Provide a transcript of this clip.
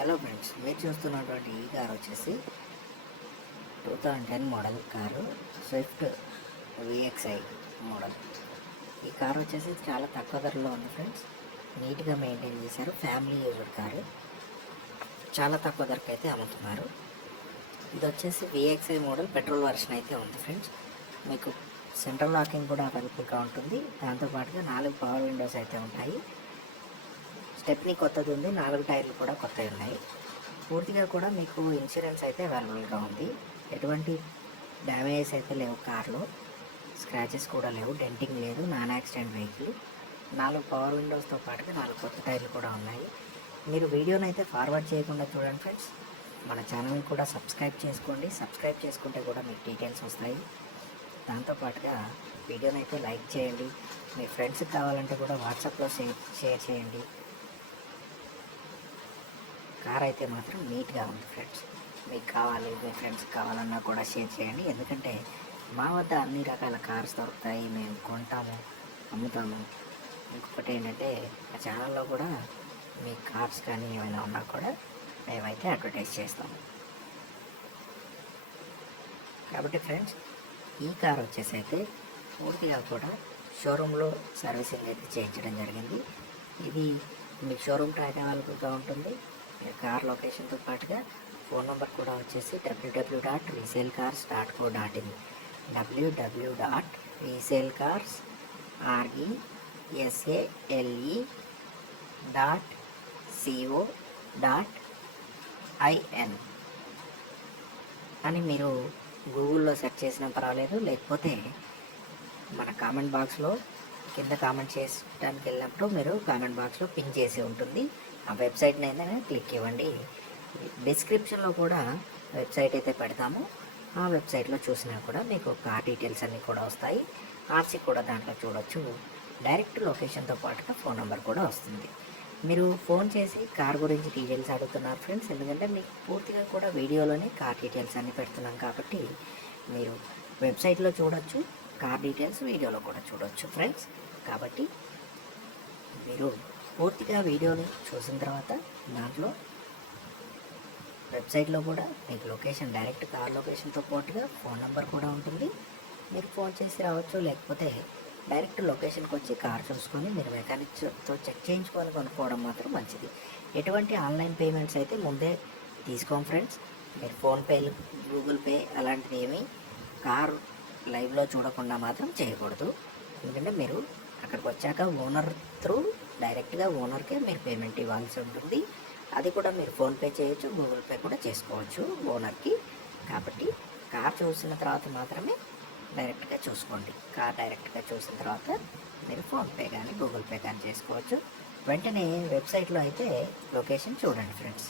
Hello friends మీరు చూస్తున్నటువంటి ఈ కార్ వచ్చేసి two thousand ten model car Swift VXI model. ఈ కార్ వచ్చేసి చాలా తక్కువ ధరలో ఉంది ఫ్రెండ్స్ నీట్గా మెయింటైన్ చేశారు ఫ్యామిలీ యూజ్డ్ కారు. చాలా తక్కువ ధరకు అయితే అమ్ముతున్నారు. ఇది వచ్చేసి విఎక్స్ఐ మోడల్ పెట్రోల్ వర్షన్ అయితే ఉంది ఫ్రెండ్స్ మీకు సెంట్రల్ లాకింగ్ కూడా అవైలబుల్గా ఉంటుంది. దాంతోపాటుగా నాలుగు పవర్ విండోస్ అయితే ఉంటాయి. స్టెప్ని కొత్తది ఉంది నాలుగు టైర్లు కూడా కొత్తవి ఉన్నాయి. పూర్తిగా కూడా మీకు ఇన్సూరెన్స్ అయితే అవైలబుల్గా ఉంది. ఎటువంటి డ్యామేజెస్ అయితే లేవు కార్లో. స్క్రాచెస్ కూడా లేవు డెంటింగ్ లేదు నాన్ యాక్సిడెంట్ వెహికల్. నాలుగు పవర్ విండోస్తో పాటుగా నాలుగు కొత్త టైర్లు కూడా ఉన్నాయి. మీరు వీడియోని అయితే ఫార్వర్డ్ చేయకుండా చూడండి ఫ్రెండ్స్. మన ఛానల్ని కూడా సబ్స్క్రైబ్ చేసుకోండి. సబ్స్క్రైబ్ చేసుకుంటే కూడా మీకు డీటెయిల్స్ వస్తాయి. దాంతోపాటుగా వీడియోని అయితే లైక్ చేయండి. మీ ఫ్రెండ్స్కి కావాలంటే కూడా వాట్సాప్లో షేర్ షేర్ చేయండి. కార్ అయితే మాత్రం నీట్గా ఉంది ఫ్రెండ్స్. మీకు కావాలి మీ ఫ్రెండ్స్కి కావాలన్నా కూడా షేర్ చేయండి. ఎందుకంటే మా వద్ద అన్ని రకాల కార్స్ దొరుకుతాయి. మేము కొంటాము అమ్ముతాము. ఇంకొకటి ఏంటంటే మా ఛానల్లో కూడా మీ కార్స్ కానీ ఏమైనా ఉన్నా కూడా మేమైతే అడ్వర్టైజ్ చేస్తాము. కాబట్టి ఫ్రెండ్స్ ఈ కార్ వచ్చేసి అయితే పూర్తిగా కూడా షోరూంలో సర్వీసింగ్ అయితే చేయించడం జరిగింది. ఇది మీకు షోరూమ్ ట్రాక్ అవైలబుల్గా ఉంటుంది. కార్ లొకేషన్తో పాటుగా ఫోన్ నెంబర్ కూడా వచ్చేసి W W dot resale cars dot co dot in. W W dot resale cars R E S A L E dot C O dot I N అని మీరు గూగుల్లో search చేసినా పర్వాలేదు లేకపోతే మన కామెంట్ బాక్స్లో కింద కామెంట్ చేయడానికి వెళ్ళినప్పుడు మీరు కామెంట్ బాక్స్లో పిన్ చేసి ఉంటుంది. ఆ వెబ్సైట్ని అయితే క్లిక్ ఇవ్వండి డిస్క్రిప్షన్లో కూడా వెబ్సైట్ అయితే పెడతాము. ఆ వెబ్సైట్లో చూసినా కూడా మీకు కార్ డీటెయిల్స్ అన్నీ కూడా వస్తాయి. ఆర్సీ కూడా దాంట్లో చూడొచ్చు. డైరెక్ట్ లొకేషన్తో పాటుగా ఫోన్ నెంబర్ కూడా వస్తుంది. మీరు ఫోన్ చేసి కార్ గురించి డీటెయిల్స్ అడుగుతున్నారు ఫ్రెండ్స్. ఎందుకంటే మీకు పూర్తిగా కూడా వీడియోలోనే కార్ డీటెయిల్స్ అన్నీ పెడుతున్నాం కాబట్టి మీరు వెబ్సైట్లో చూడొచ్చు. కార్ డీటెయిల్స్ వీడియోలో కూడా చూడవచ్చు ఫ్రెండ్స్ కాబట్టి మీరు పూర్తిగా వీడియోని చూసిన తర్వాత దాంట్లో వెబ్సైట్లో కూడా మీకు లొకేషన్ డైరెక్ట్ కార్ లొకేషన్తో పాటుగా ఫోన్ నెంబర్ కూడా ఉంటుంది. మీరు ఫోన్ చేసి రావచ్చు లేకపోతే డైరెక్ట్ లొకేషన్కి వచ్చి కార్ చూసుకొని మీరు మెకానిక్తో చెక్ చేయించుకొని కొనుక్కోవడం మాత్రం మంచిది. ఎటువంటి ఆన్లైన్ పేమెంట్స్ అయితే ముందే తీసుకోం ఫ్రెండ్స్ మీరు ఫోన్పే గూగుల్ పే అలాంటివి ఏమీ కారు లైవ్లో చూడకుండా మాత్రం చేయకూడదు. ఎందుకంటే మీరు అక్కడికి వచ్చాక ఓనర్ త్రూ డైరెక్ట్గా ఓనర్కే మీరు పేమెంట్ ఇవ్వాల్సి ఉంటుంది. అది కూడా మీరు ఫోన్పే చేయొచ్చు గూగుల్ పే కూడా చేసుకోవచ్చు ఓనర్కి. కాబట్టి కార్ చూసిన తర్వాత మాత్రమే డైరెక్ట్గా చూసుకోండి. కార్ డైరెక్ట్గా చూసిన తర్వాత మీరు ఫోన్పే కానీ గూగుల్ పే కానీ చేసుకోవచ్చు. వెంటనే వెబ్సైట్లో అయితే లొకేషన్ చూడండి ఫ్రెండ్స్.